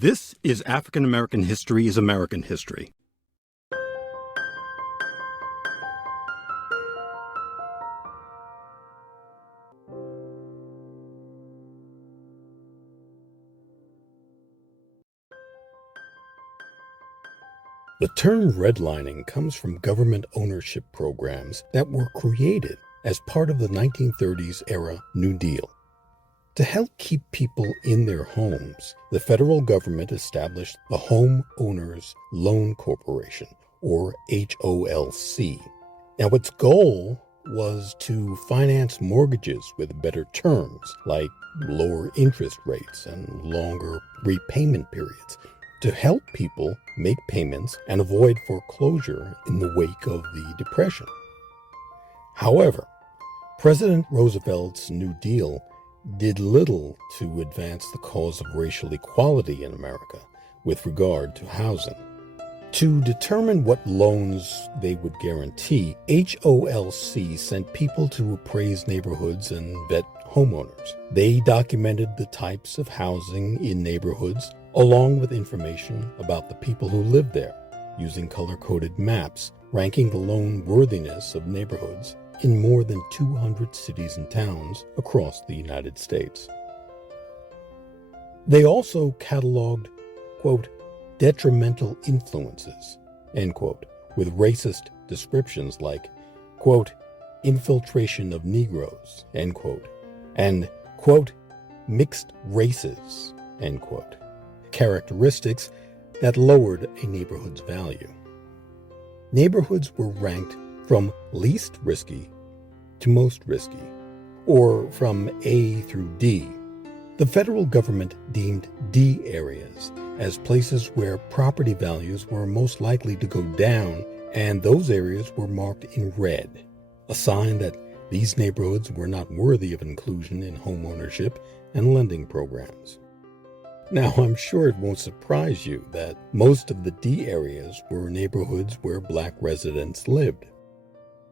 This is African American History is American History. The term redlining comes from government ownership programs that were created as part of the 1930s era New Deal. To help keep people in their homes, the federal government established the Home Owners Loan Corporation, or HOLC. Now, its goal was to finance mortgages with better terms, like lower interest rates and longer repayment periods, to help people make payments and avoid foreclosure in the wake of the Depression. However, President Roosevelt's New Deal did little to advance the cause of racial equality in America with regard to housing. To determine what loans they would guarantee, HOLC sent people to appraise neighborhoods and vet homeowners. They documented the types of housing in neighborhoods, along with information about the people who lived there, using color-coded maps, ranking the loan worthiness of neighborhoods in more than 200 cities and towns across the United States. They also cataloged, quote, detrimental influences, end quote, with racist descriptions like, quote, infiltration of Negroes, end quote, and, quote, mixed races, end quote, characteristics that lowered a neighborhood's value. Neighborhoods were ranked from least risky to most risky, or from A through D. The federal government deemed D areas as places where property values were most likely to go down, and those areas were marked in red, a sign that these neighborhoods were not worthy of inclusion in home ownership and lending programs. Now, I'm sure it won't surprise you that most of the D areas were neighborhoods where Black residents lived.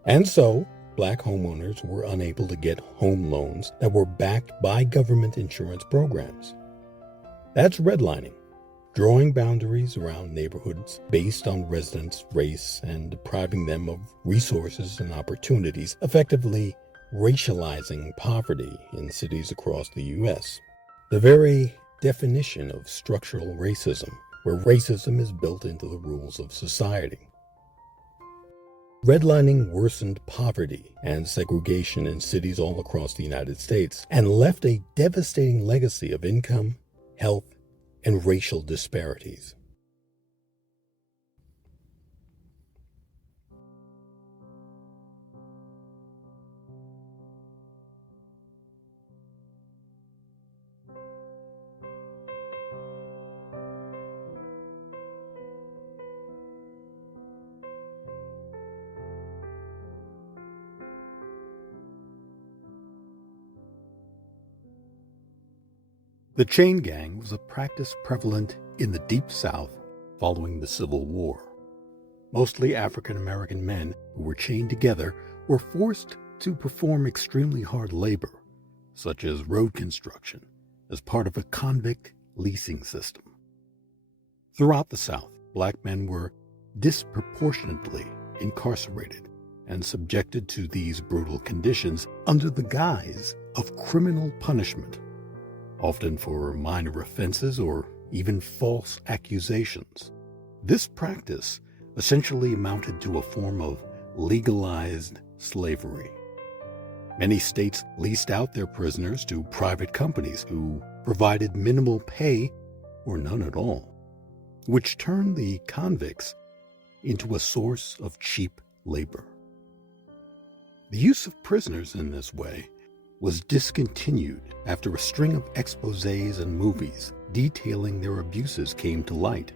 And so, Black homeowners were unable to get home loans that were backed by government insurance programs. That's redlining, drawing boundaries around neighborhoods based on residents' race and depriving them of resources and opportunities, effectively racializing poverty in cities across the U.S. The very definition of structural racism, where racism is built into the rules of society. Redlining worsened poverty and segregation in cities all across the United States and left a devastating legacy of income, health, and racial disparities. The chain gang was a practice prevalent in the Deep South following the Civil War. Mostly African American men who were chained together were forced to perform extremely hard labor, such as road construction, as part of a convict leasing system. Throughout the South, Black men were disproportionately incarcerated and subjected to these brutal conditions under the guise of criminal punishment, often for minor offenses or even false accusations. This practice essentially amounted to a form of legalized slavery. Many states leased out their prisoners to private companies who provided minimal pay or none at all, which turned the convicts into a source of cheap labor. The use of prisoners in this way was discontinued after a string of exposés and movies detailing their abuses came to light.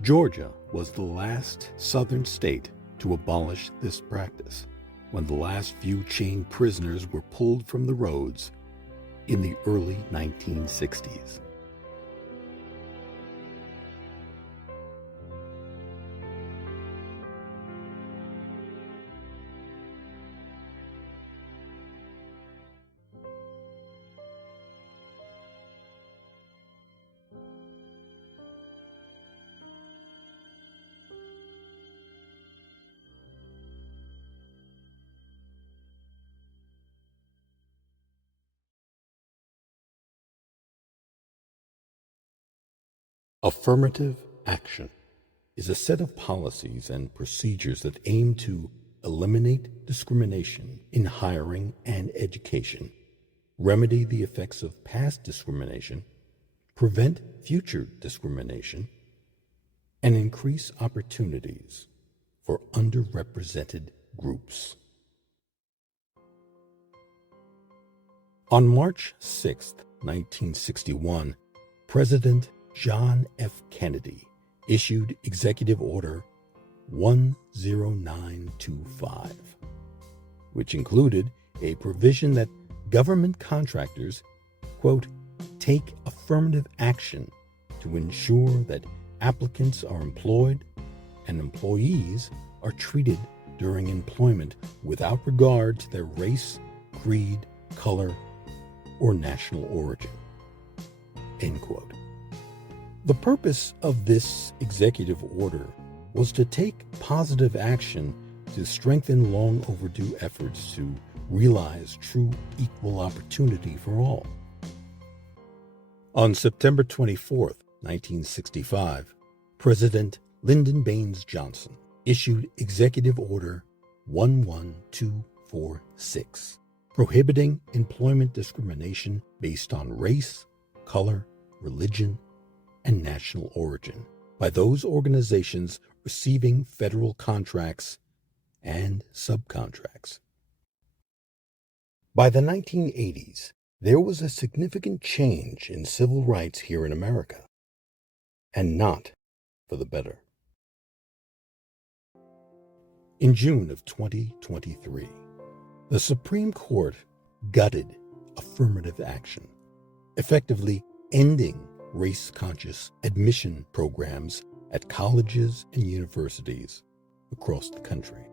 Georgia was the last southern state to abolish this practice, when the last few chained prisoners were pulled from the roads in the early 1960s. Affirmative action is a set of policies and procedures that aim to eliminate discrimination in hiring and education, remedy the effects of past discrimination, prevent future discrimination, and increase opportunities for underrepresented groups. On March 6, 1961, President John F. Kennedy issued Executive Order 10925, which included a provision that government contractors, quote, take affirmative action to ensure that applicants are employed and employees are treated during employment without regard to their race, creed, color, or national origin, end quote. The purpose of this executive order was to take positive action to strengthen long overdue efforts to realize true equal opportunity for all. On September 24, 1965, President Lyndon Baines Johnson issued Executive Order 11246, prohibiting employment discrimination based on race, color, religion, and national origin by those organizations receiving federal contracts and subcontracts. By the 1980s, there was a significant change in civil rights here in America, and not for the better. In June of 2023, the Supreme Court gutted affirmative action, effectively ending race-conscious admission programs at colleges and universities across the country.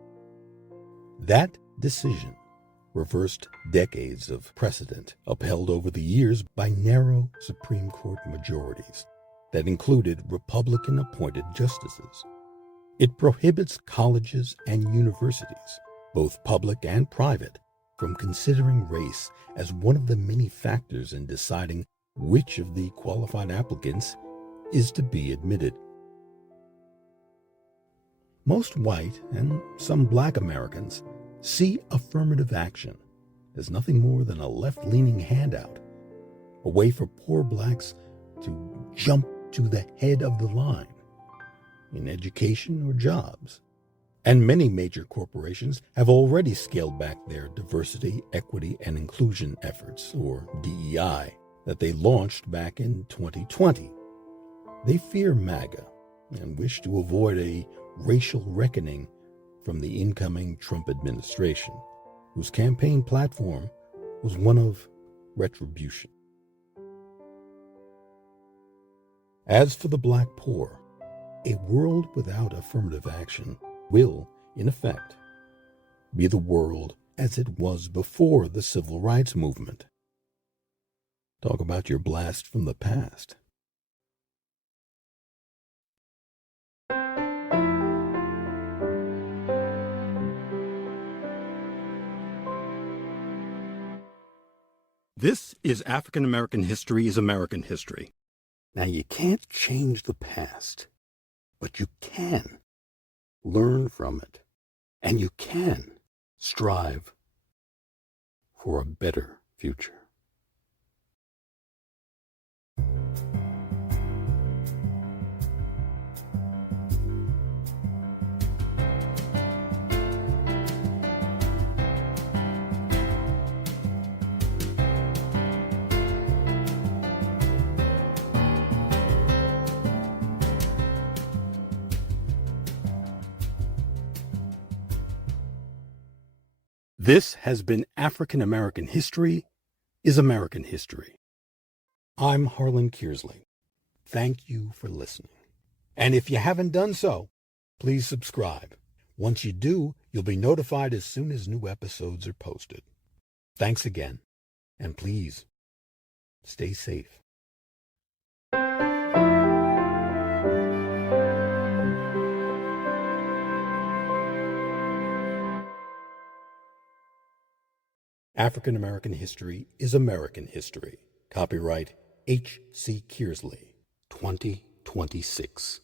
That decision reversed decades of precedent upheld over the years by narrow Supreme Court majorities that included Republican-appointed justices. It prohibits colleges and universities, both public and private, from considering race as one of the many factors in deciding which of the qualified applicants is to be admitted. Most white and some black Americans see affirmative action as nothing more than a left-leaning handout, a way for poor blacks to jump to the head of the line in education or jobs. And many major corporations have already scaled back their diversity, equity, and inclusion efforts, or DEI, that they launched back in 2020. They fear MAGA and wish to avoid a racial reckoning from the incoming Trump administration, whose campaign platform was one of retribution. As for the black poor, a world without affirmative action will, in effect, be the world as it was before the civil rights movement. Talk about your blast from the past. This is African American History is American History. Now, you can't change the past, but you can learn from it, and you can strive for a better future. This has been African American History is American History. I'm Harlan Kearsley. Thank you for listening. And if you haven't done so, please subscribe. Once you do, you'll be notified as soon as new episodes are posted. Thanks again, and please stay safe. African American History is American History. Copyright H.C. Kearsley, 2020. 26.